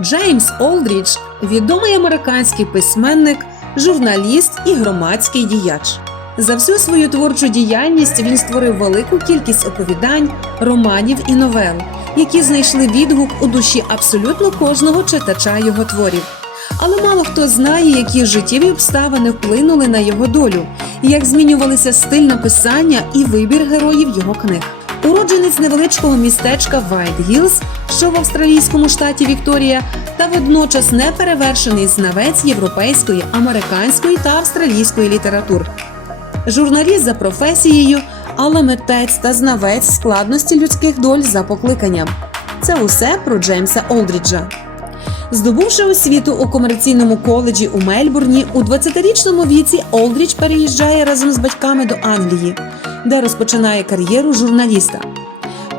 Джеймс Олдрідж відомий американський письменник, журналіст і громадський діяч. За всю свою творчу діяльність він створив велику кількість оповідань, романів і новел, які знайшли відгук у душі абсолютно кожного читача його творів. Але мало хто знає, які життєві обставини вплинули на його долю, як змінювалися стиль написання і вибір героїв його книг. Уродженець невеличкого містечка Вайт Гілз, що в австралійському штаті Вікторія, та водночас неперевершений знавець європейської, американської та австралійської літератур. Журналіст за професією, але митець та знавець складності людських доль за покликанням. Це усе про Джеймса Олдріджа. Здобувши освіту у комерційному коледжі у Мельбурні, у 20-річному віці Олдріч переїжджає разом з батьками до Англії, де розпочинає кар'єру журналіста.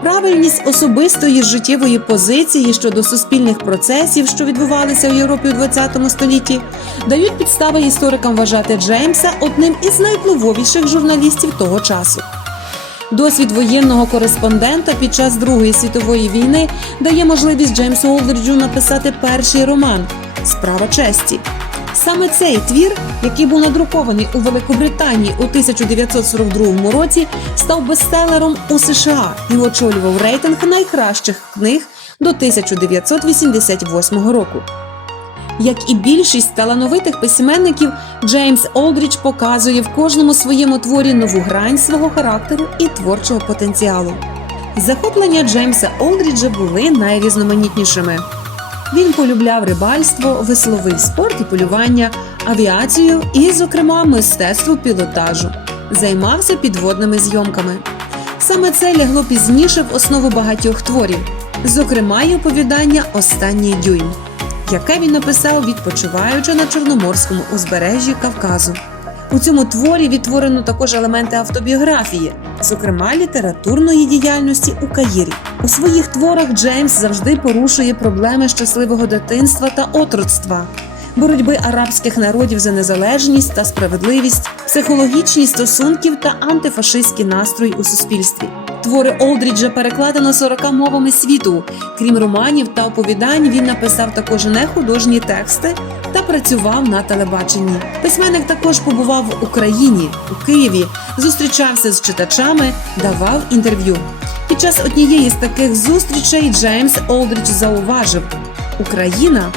Правильність особистої життєвої позиції щодо суспільних процесів, що відбувалися у Європі у ХХ столітті, дають підстави історикам вважати Джеймса одним із найвпливовіших журналістів того часу. Досвід воєнного кореспондента під час Другої світової війни дає можливість Джеймсу Олдріджу написати перший роман Справа честі. Саме цей твір, який був надрукований у Великобританії у 1942 році, став бестселером у США і очолював рейтинг найкращих книг до 1988 року. Як і більшість талановитих письменників, Джеймс Олдріч показує в кожному своєму творі нову грань свого характеру і творчого потенціалу. Захоплення Джеймса Олдріджа були найрізноманітнішими. Він полюбляв рибальство, весловий спорт і полювання, авіацію і, зокрема, мистецтво пілотажу. Займався підводними зйомками. Саме це лягло пізніше в основу багатьох творів, зокрема й оповідання Останній дюйм, яке він написав, відпочиваючи на Чорноморському узбережжі Кавказу. У цьому творі відтворено також елементи автобіографії, зокрема літературної діяльності у Каїрі. У своїх творах Джеймс завжди порушує проблеми щасливого дитинства та отроцтва, боротьби арабських народів за незалежність та справедливість, психологічні стосунків та антифашистський настрой у суспільстві. Твори Олдріджа перекладено 40 мовами світу. Крім романів та оповідань, він написав також нехудожні тексти та працював на телебаченні. Письменник також побував в Україні, у Києві, зустрічався з читачами, давав інтерв'ю. Під час однієї з таких зустрічей Джеймс Олдрідж зауважив: Україна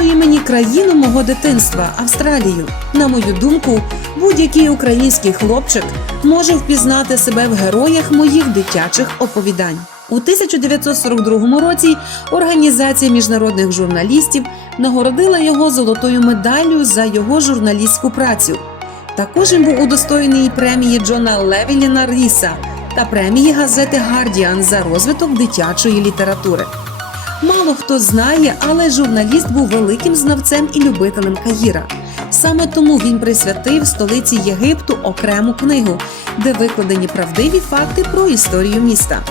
нагадує мені країну мого дитинства Австралію. На мою думку, будь-який український хлопчик може впізнати себе в героях моїх дитячих оповідань. У 1942 році Організація міжнародних журналістів нагородила його золотою медаллю за його журналістську працю. Також він був удостоєний премії Джона Левіліна Ріса та премії газети Гардіан за розвиток дитячої літератури. Мало хто знає, але журналіст був великим знавцем і любителем Каїра. Саме тому він присвятив столиці Єгипту окрему книгу, де викладені правдиві факти про історію міста,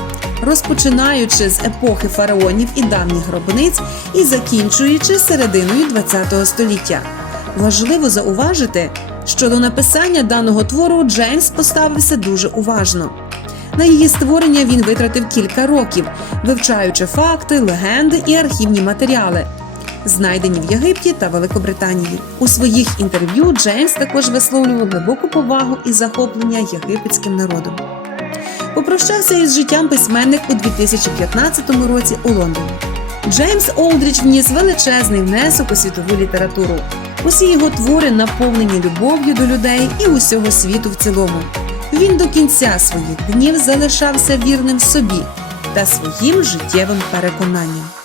розпочинаючи з епохи фараонів і давніх гробниць і закінчуючи серединою ХХ століття. Важливо зауважити, що до написання даного твору Джеймс поставився дуже уважно. На її створення він витратив кілька років, вивчаючи факти, легенди і архівні матеріали, знайдені в Єгипті та Великобританії. У своїх інтерв'ю Джеймс також висловлював глибоку повагу і захоплення єгипетським народом. Попрощався із життям письменник у 2015 році у Лондоні. Джеймс Олдріч вніс величезний внесок у світову літературу. Усі його твори наповнені любов'ю до людей і усього світу в цілому. Він до кінця своїх днів залишався вірним собі та своїм життєвим переконанням.